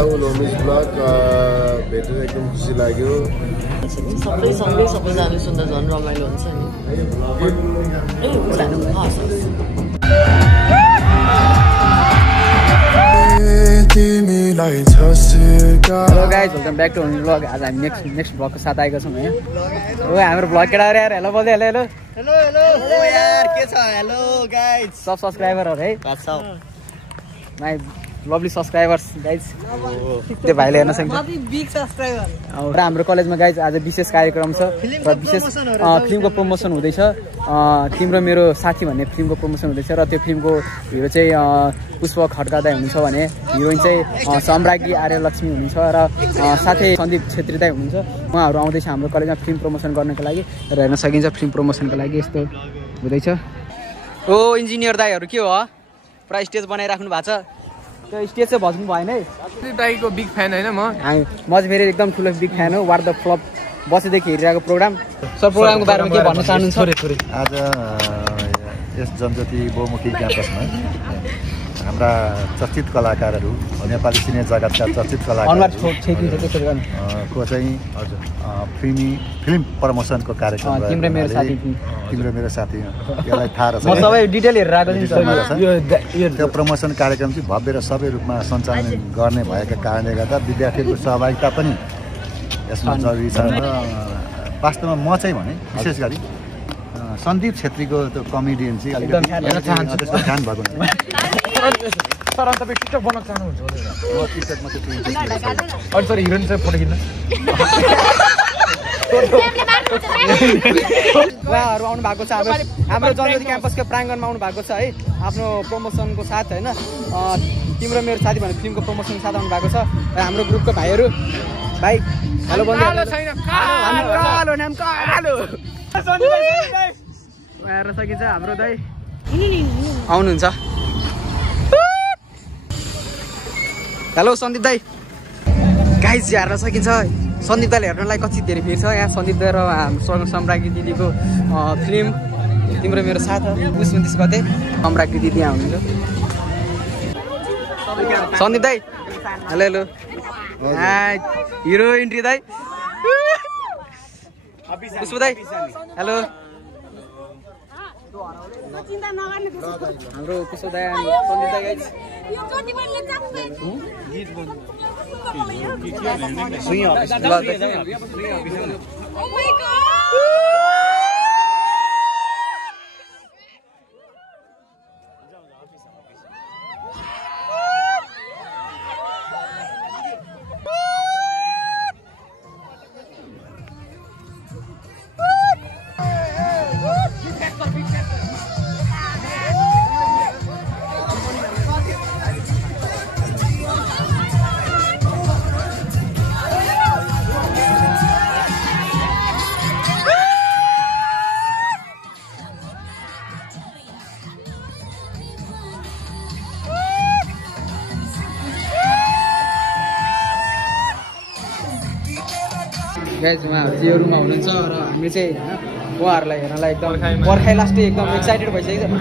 Rahul होमिज blog भेटेर एकदम खुसी लाग्यो। सबै सँगै सबैजनाले सुन्दा झन् रमाइलो हुन्छ नि। Hello guys, welcome back to homies blog. आज हामी नेक्स्ट ब्लगको साथ आएका छौँ है। हो हाम्रो ब्लग केटाहरू यार, हेलो बोल्दै hello hello hello hello hello यार, के छ? हेलो गाइज, सब सब्सक्राइबरहरू है, माई लभली सब्सक्राइबर्स गाइज। त्यो भाइले हेर्न सक्छ बिग सब्सक्राइबर। र हाम्रो कलेजमा गाइज आज विशेष कार्यक्रम छ र विशेष फिल्मको प्रमोसन हुँदैछ। तिम्रो मेरो साथी भन्ने फिल्मको प्रमोसन हुँदैछ र त्यो फिल्मको हिरो चाहिँ पुष्प खड्का दाइ हुनुहुन्छ भने हिरोइन चाहिँ सम्राज्ञी आर्यलक्ष्मी हुनुहुन्छ र साथै सन्दीप छेत्री दाइ हुनुहुन्छ। उहाँहरू आउँदैछ हाम्रो कलेजमा फिल्म प्रमोसन गर्नको लागि र हेर्न सकिन्छ फिल्म प्रमोसनको लागि यस्तो हुँदैछ। ओ इन्जिनियर दाइहरू के हो पुरा स्टेज बनाइराख्नु भएको छ, त्यो स्टेज चाहिँ भज्नु भएन है। दाइको बिग फ्यान होइन म चाहिँ फेरि एकदम ठुलो बिग फ्यान हो। वाट द फ्लप बसेदेखि हेरिरहेको प्रोग्राम। सर प्रोग्रामको बारेमा के भन्न चाहनुहुन्छ? आज यस जनजाति बहुमुखी क्याम्पसमा हाम्रा चर्चित कलाकारहरू, नेपाली सिने जगतका चर्चित कलाकारको चाहिँ फिल्म प्रमोसनको कार्यक्रम तिम्रो मेरो साथी यसलाई थाहा रहेछ। सबै डिटेल हेरेर आएको त्यो प्रमोसन कार्यक्रम चाहिँ भव्य र सबै रूपमा सञ्चालन गर्ने भएका कारणले गर्दा विद्यार्थीहरूको सहभागिता पनि यसमा जरुरी छ। र वास्तवमा म चाहिँ भने विशेष गरी सन्दीप छेत्रीको त्यो कमेडियन चाहिँ अलिकति ध्यान भएको सर अन्त टिकटक बनाउन चाहनुहुन्छ? टिकटकमा चाहिँ अनि सर हिरोइन चाहिँ फोटो खिच्न उहाँहरू आउनु भएको छ। हाम्रो जनजाति क्याम्पसको प्राङ्गणमा आउनु भएको छ है, आफ्नो प्रमोसनको साथ होइन। तिम्रो मेरो साथी भन्ने फिल्मको प्रमोसनको साथ आउनु भएको छ। र हाम्रो ग्रुपको भाइहरू भाइ हेलो भन्दै हेर्न सकिन्छ हाम्रो दाइ आउनुहुन्छ। हेलो सन्दीप दाई, गाइज हेर्न सकिन्छ सन्दीप दाईले हेर्नलाई कति धेरै भिड छ यहाँ। सन्दीप दाई र हाम्रो सम्राज्ञी दिदीको फिल्म तिम्रो मेरो साथ 29 गते सम्राज्ञी दिदी यहाँ हुनुहुन्छ। सन्दीप दाई हेलो हेलो, हिरो इन्ट्री दाई पुष्प दाई हेलो। हाम्रो पुष्प दाई सन्दीप दाई गाइज गाइज उहाँहरू चाहिँ यो रुममा हुनुहुन्छ र हामी चाहिँ उहाँहरूलाई हेर्नलाई एकदम पर्खाइ लास्टै एकदम एक्साइटेड भइसकेको छ।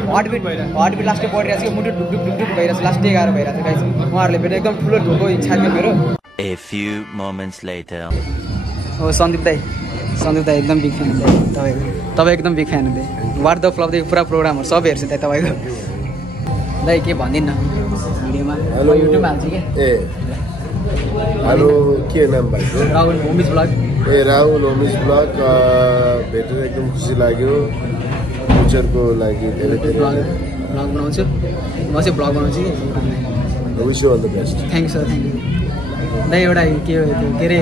हर्टबिट लास्टै बढिरहेको छ, मुटु ढुकढुक ढुकढुक भइरहेको छ, लास्टै गाह्रो भइरहेको छ गाइज। उहाँहरूले भेट्दा एकदम ठुलो ढुकको इच्छा थियो मेरो। हो सन्दीप दाई एकदम बिग फ्यान तपाईँ एकदम बिग फ्यान हुँदै। वाट द फ्लपदेखि पुरा प्रोग्रामहरू सब हेर्छु दाइ तपाईँको। दाइ के भनिदिनु भिडियोमा युट्युबमा हाल्छु कि। हेलो के नाम भाइको? राहुल होमिज ब्लग। राहुल होमिज ब्लग भेटेर एकदम खुसी लाग्यो। फ्युचरको लागि धेरै धेरै ब्लग बनाउँछु, म चाहिँ ब्लग बनाउँछु कि। Wish you all the best. Thank you sir, thank you दाइ। एउटा के अरे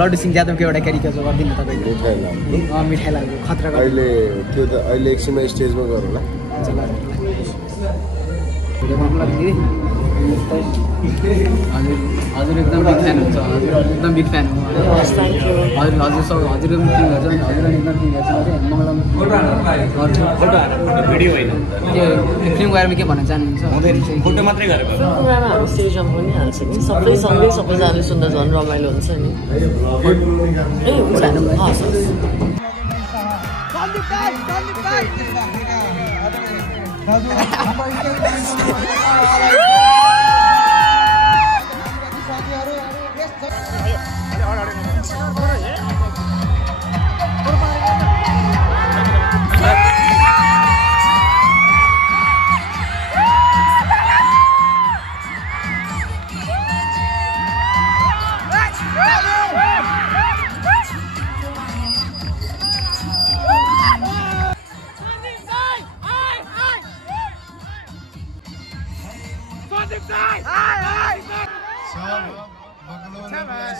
लड्डु सिंह यादवको एउटा क्यारिकेचर गरिदिनु तपाईँको। मिठाई लाग्यो खतरा। अहिले त्यो त अहिले एकछिनमा स्टेजमा गरौँ होला। भिडियो बनाउनु लागि हजुर एकदम बिग फ्यान हुन्छ। हजुर एकदम बिग फ्यान हो। हजुर सब हजुर पनि फिल्म हेर्छ, हजुर एकदम फिल्म हेर्छ। भिडियो होइन त्यो फिल्मको बारेमा के भन्न चाहनुहुन्छ? फोटो मात्रै गरेको प्रोग्राममा हामी स्टेजमा पनि हाल्छ नि, सबै सँगै सबैजनाले सुन्दा झन् रमाइलो हुन्छ नि।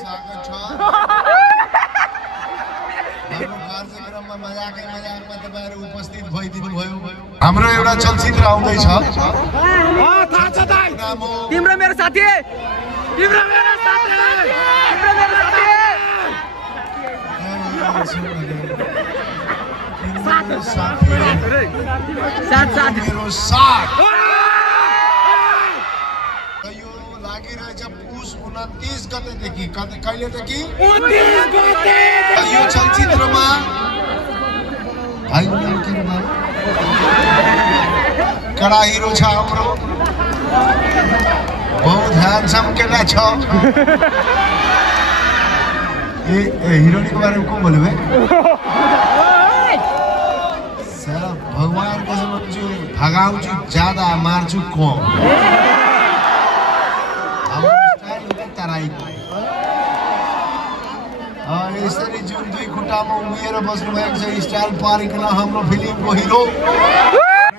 स्वागत छ कार्यक्रममा मजाकमा तपाईहरु उपस्थित भइदिनु भयो हाम्रो एउटा चलचित्र आउँदै छ तिम्रो मेरो साथी मेरो साथ यो लागिरहेछ पुस 29 गतेदेखि कहिलेदेखि 29 गते यो चलचित्रमा कडा हिरो छ हाम्रो बहुत ह्यान्डसम केटा छ ए हिरोइनको बारेमा को बोल्यो भाइ भगवान कसम भन्छु भगाउँछु ज्यादा मार्छु कम यसरी जुन दुई खुट्टामा उभिएर बस्नु भएको छ स्टाइल पारिकन हाम्रो फिल्मको हिरो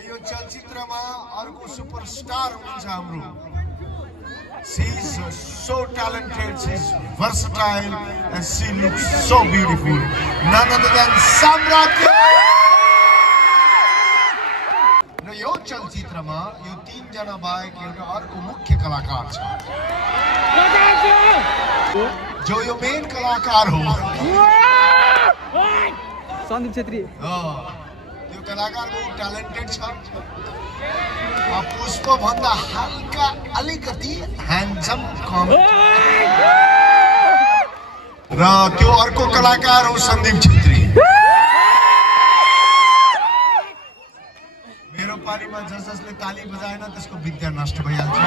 यो चलचित्रमा अर्को सुपरस्टार हुनुहुन्छ हाम्रो She is so talented, she is versatile and she looks so beautiful. None other than Samratya. र यो चलचित्रमा यो तीन जना बाहेक एउटा अर्को मुख्य कलाकार छ जो यो मेन कलाकार हो सन्दीप छेत्री त्यो कलाकार बहुत ट्यालेन्टेड छ पुष्प भन्दा हल्का अलिकति ह्यान्डसम कम र त्यो अर्को कलाकार हो सन्दीप छेत्री मेरो पारीमा जसले ताली बजाएन त्यसको विद्या नष्ट भइहाल्छ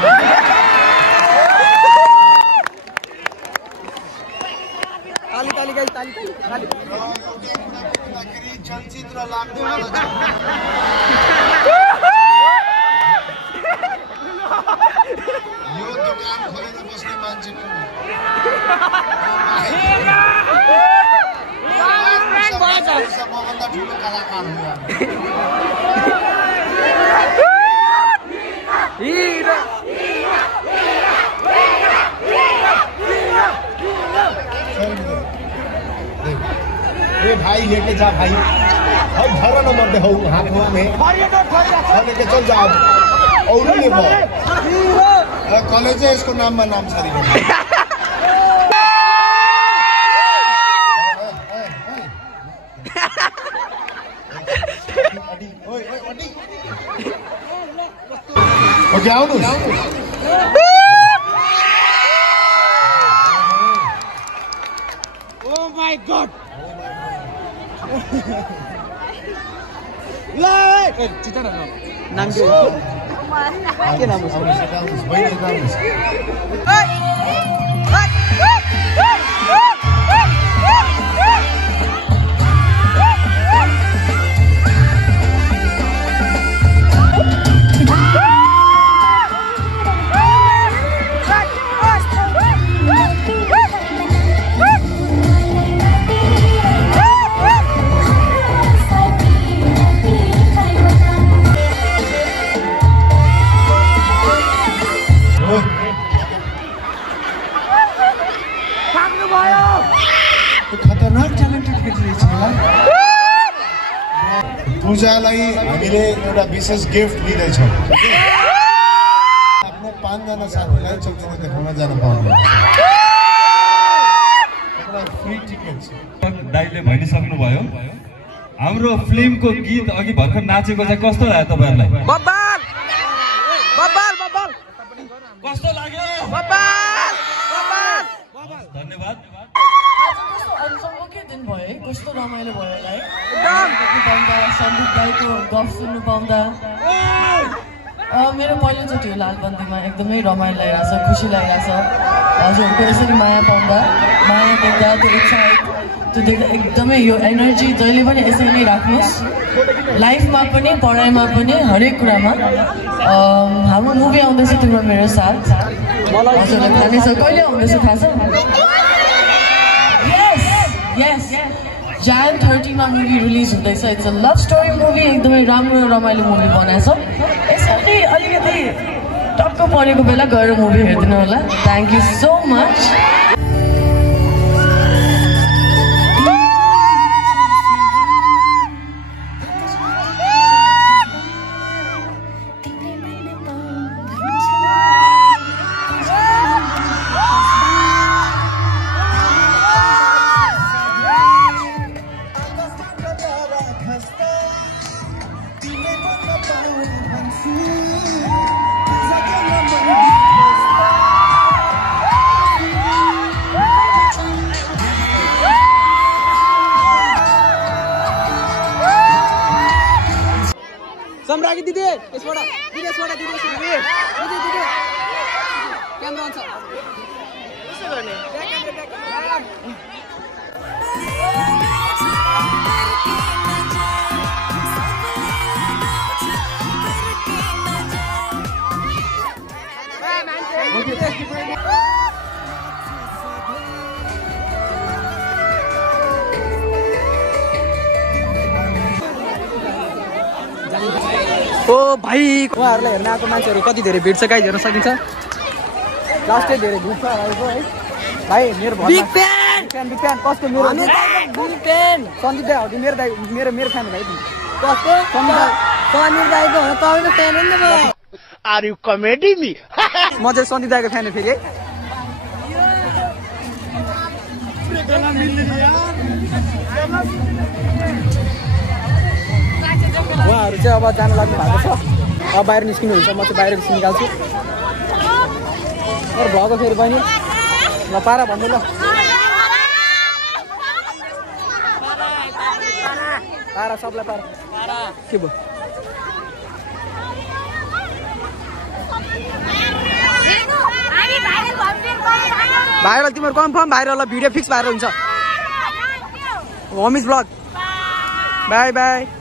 चलचित्र लाग्दै यो दोकान खोलेर बस्ने मान्छेको सबभन्दा ठुलो कलाकार हो ये भाई लेके जा भाई और धरा नंबर दे हो हाथ में लेके चल जाओ और ये कॉलेज है इसको नाम नाम सारी ओके आओ Oh my God! नाम के नाम खतरनाक ट्यालेन्टेड केटी रहेछ पूजालाई हामीले एउटा विशेष गिफ्ट दिँदैछौँ आफ्नो 5 जना साथीलाई चलचित्र देखाउन जान पाउनु फ्री टिकट छ दाइले भनिसक्नु भयो हाम्रो फिल्मको गीत अघि भर्खर नाचेको चाहिँ कस्तो लाग्यो तपाईहरुलाई बब्बाल बब्बाल बब्बाल कस्तो लाग्यो बब्बाल बब्बाल धन्यवाद के दिन भयो कस्तो रमाइलो भयो होला है एकदम सन्दीप दाइको गफ सुन्नु पाउँदा मेरो पहिलोचोटि हो लालबन्दीमा एकदमै रमाइलो लागिरहेछ खुसी लागिरहेछ हजुरहरूको यसरी माया पाउँदा माया देख्दा त्यो उत्साहित त्यो देख्दा एकदमै यो एनर्जी जहिले पनि यसरी नै राख्नुहोस् लाइफमा पनि पढाइमा पनि हरेक कुरामा हाम्रो मुभी आउँदैछ तिम्रो मेरो साथ हजुरलाई थाहा नै छ कहिले आउँदैछ थाहा छ यस Jan 30 मा मुभी रिलिज हुँदैछ it's a love story movie एकदमै राम्रो रमाइलो मुभी बनाएछ यसरी अलिकति टक्क छक्क परेको बेला गएर मुभी हेर्दिनु होला थ्याङ्क यू सो मच सम्रागी दिदी यसबाट क्यामेरा आउँछ कसो गर्ने ओ भाइ उहाँहरूलाई हेर्न आएको मान्छेहरू कति धेरै भिड छ गाइज हेर्न सकिन्छ लास्टै धेरै भिड छ आएको है भाइ मेरो बिग फ्यान कसको मेरो बिग फ्यान सन्दीप दाइ हो कि मेरो दाइ मेरो फ्यान भाइ कसको सन्दीप दाइको हो तपाईको फ्यान हो नि म आर यु कमेडी मी म चाहिँ सन्दीप दाइको फ्यान हो फेरि उहाँहरू चाहिँ अब जान लाग्नु भएको छ अब बाहिर निस्किनुहुन्छ म चाहिँ बाहिर निस्किन्छु अरू भएको फेरि बहिनी ल पारा भन्नु ल पारा सबलाई पारा के भयो भाइरल तिम्रो confirm viral video fix viral हुन्छ होमिज ब्लग बाई बाई